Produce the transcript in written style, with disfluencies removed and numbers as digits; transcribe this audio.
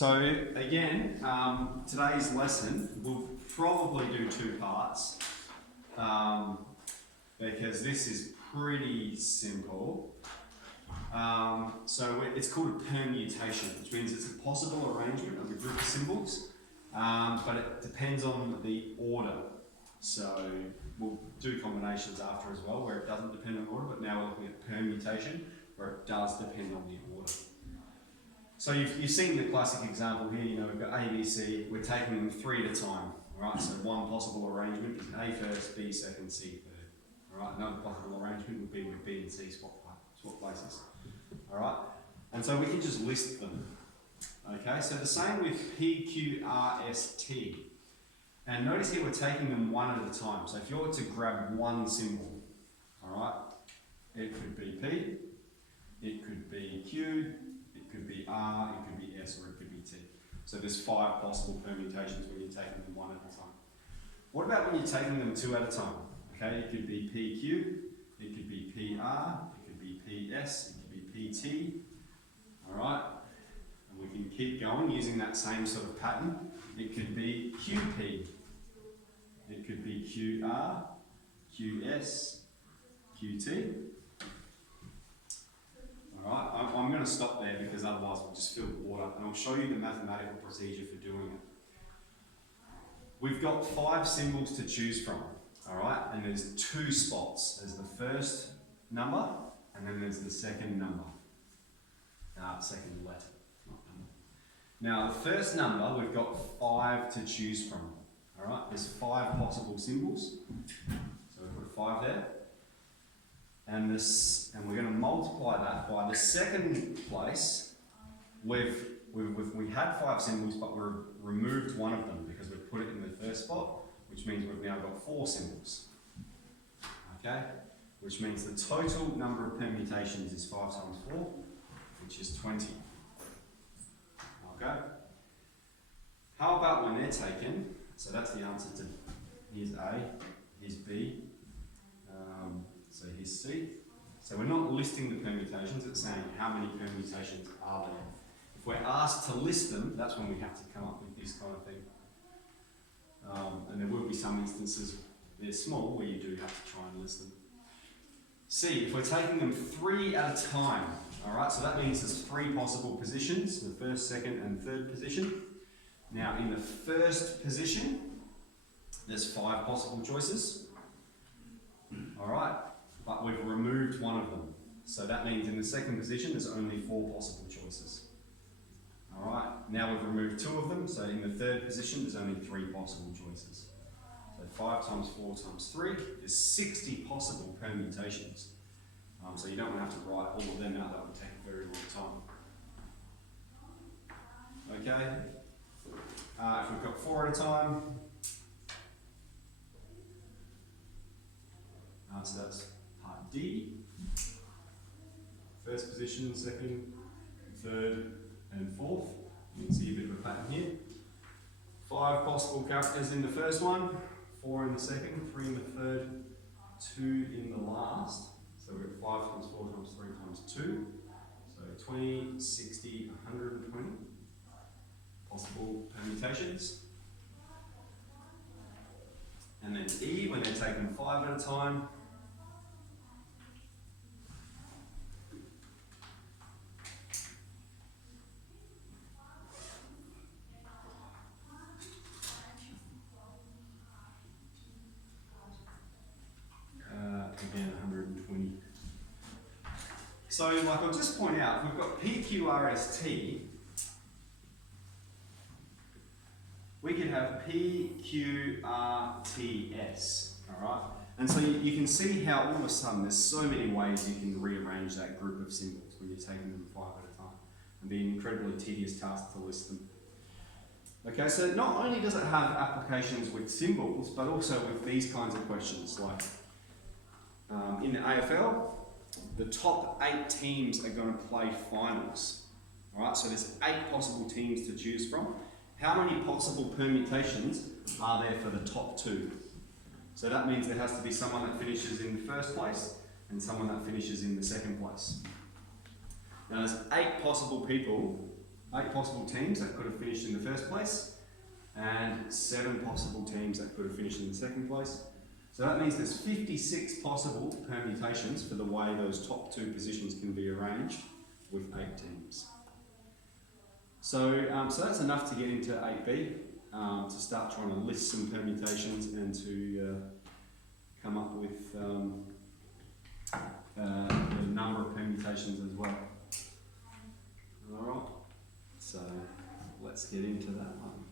So again, today's lesson will probably do two parts because this is pretty simple. So it's called a permutation, which means it's a possible arrangement of a group of symbols, but it depends on the order. So we'll do combinations after as well, where it doesn't depend on order, but now we're looking at permutation, where it does depend on the order. So you've seen the classic example here, you know, we've got A, B, C, we're taking them three at a time, all right? So one possible arrangement is A first, B second, C third, all right? Another possible arrangement would be with B and C swap places, all right? And so we can just list them, okay? So the same with P, Q, R, S, T. And notice here we're taking them one at a time. So if you were to grab one symbol, all right? It could be P, it could be Q, it could be R, it could be S, or it could be T. So there's 5 possible permutations when you're taking them one at a time. What about when you're taking them two at a time? Okay, it could be PQ, it could be PR, it could be PS, it could be PT. All right, and we can keep going using that same sort of pattern. It could be QP, it could be QR, QS, QT. Alright, I'm going to stop there because otherwise we'll just fill water, and I'll show you the mathematical procedure for doing it. We've got 5 symbols to choose from, alright, and there's 2 spots. There's the first number, and then there's the second number. Second letter, not number. Now the first number, we've got 5 to choose from, alright, there's 5 possible symbols, so we put 5 there. And we're going to multiply that by the second place. We had 5 symbols, but we've removed one of them because we've put it in the first spot, which means we've now got 4 symbols. Okay? Which means the total number of permutations is 5 times 4, which is 20. Okay? How about when they're taken? So that's the answer to here's A, here's B. So here's C. So we're not listing the permutations, it's saying how many permutations are there. If we're asked to list them, that's when we have to come up with this kind of thing. And there will be some instances, they're small, where you do have to try and list them. C, if we're taking them 3 at a time, alright, so that means there's 3 possible positions, the first, second and third position. Now in the first position, there's 5 possible choices, alright. But we've removed one of them. So that means in the second position, there's only 4 possible choices. All right, now we've removed 2 of them. So in the third position, there's only 3 possible choices. So 5 times 4 times 3 is 60 possible permutations. So you don't want to have to write all of them out. That would take a very long time. Okay, if we've got 4 at a time, so that's part D, first position, second, third and fourth. You can see a bit of a pattern here. 5 possible characters in the first one, 4 in the second, 3 in the third, 2 in the last. So we're at 5 times 4 times 3 times 2. So 20, 60, 120 possible permutations. And then E, when they're taken 5 at a time, again, 120. So, like I'll just point out, we've got PQRST. We could have PQRTS, all right? And so you can see how all of a sudden there's so many ways you can rearrange that group of symbols when you're taking them 5 at a time. And be an incredibly tedious task to list them. Okay, so not only does it have applications with symbols, but also with these kinds of questions, like in the AFL, the top 8 teams are going to play finals. All right, so there's 8 possible teams to choose from. How many possible permutations are there for the top 2? So that means there has to be someone that finishes in the first place and someone that finishes in the second place. Now there's 8 possible people 8 possible teams that could have finished in the first place, and 7 possible teams that could have finished in the second place. So that means there's 56 possible permutations for the way those top 2 positions can be arranged with 8 teams. So, so that's enough to get into 8B, to start trying to list some permutations and to come up with the number of permutations as well. Alright, so let's get into that one.